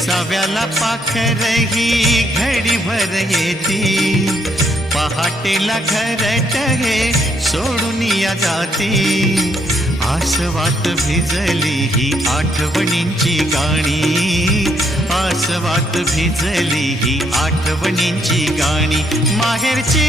विसाव्याला पाखर ही घडीभर येती, पहाटेला घरट हे सोडून या जाती. आसवात भिजली ही आठवणींची गाणी, आसवात भिजली ही आठवणींची गाणी. माहेरची